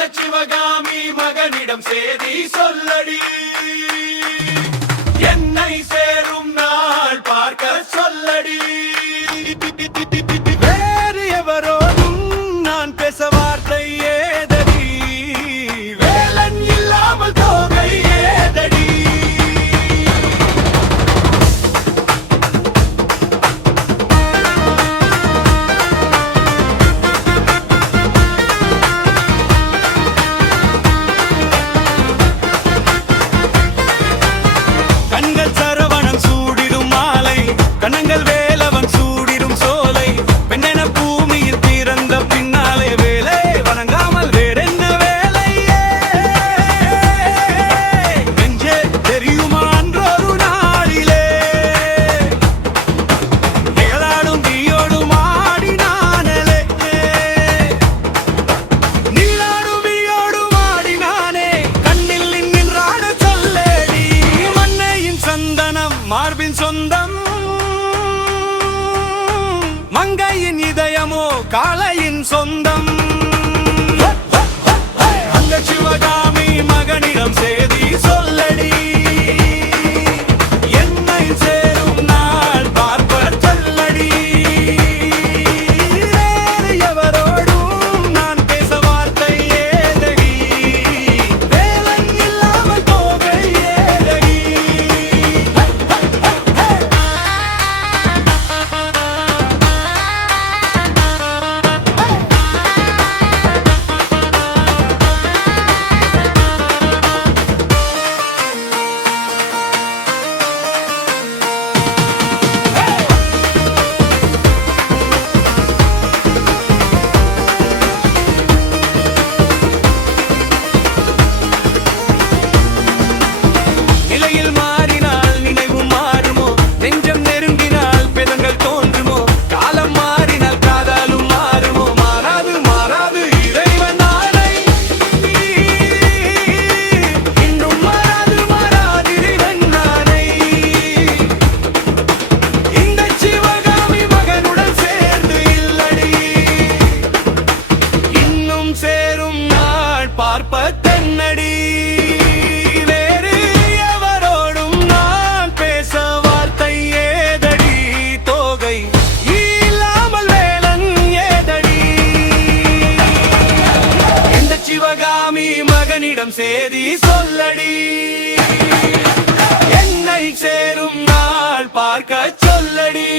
அந்த சிவகாமி மகனிடம் சேதி சொல்லடி, என்னை சேரும் நாள் பார்க்க சொல்லடி. வேறு எவரோடும் நான் பேச வார்த்தை ஏதடி, வேலன் இல்லாமல் தோகை ஏதடி. கண்கள் சரவணன் சூடிடும் மாலை, கண்ணங்கள் வேலவன் சூடிடும் சோலை. பெண்ணென பூமியில் பிறந்த பின்னாலே வேலை வணங்காமல் வேறென்ன வேலையே. நெஞ்சே தெரியுமா அன்றொரு நாளிலே, நிகழாடும் நீயோடும் ஆடினானே, நீளாடும் நீயோடும் ஆடினானே. கண்ணில் நின்றாட சொல்லடி, மண்ணையின் சந்தனம் மார்பின் சொந்தம், மங்கையின் இதயமோ காளையின் சொந்தம். அந்த சிவகாமி மகனிடம் சேதி சொல்லடி, என்னை சேரும் நாள் பார்ப்ப சொல்லடி. வேறு எவரோடும் நான் பேச வார்த்தை ஏதடி, வேலன் இல்லாமல் தோகை ஏதடி. நிலையில் மாறினால் நினைவும் மாறுமோ, நெஞ்சம் நெருங்கினால் பெதங்கள் தோன்றுமோ. காலம் மாறினால் காதலும் மாறுமோ, மாறாது மாறாது இறைவன் ஆணை. இன்னும் மாறாது மாறாது இறைவன் ஆணை. இந்த சிவகாமி மகனுடன் சேர்ந்து இல்லடி, இன்னும் சேரும் நாள் பார்ப்ப தென்னடி. வேறு எவரோடும் நான் பேச வார்த்தை ஏதடி, தோகை இல்லாமல் வேலன் ஏதடி. இந்த சிவகாமி மகனிடம் சேதி சொல்லடி, என்னை சேரும் நாள் பார்க்க சொல்லடி.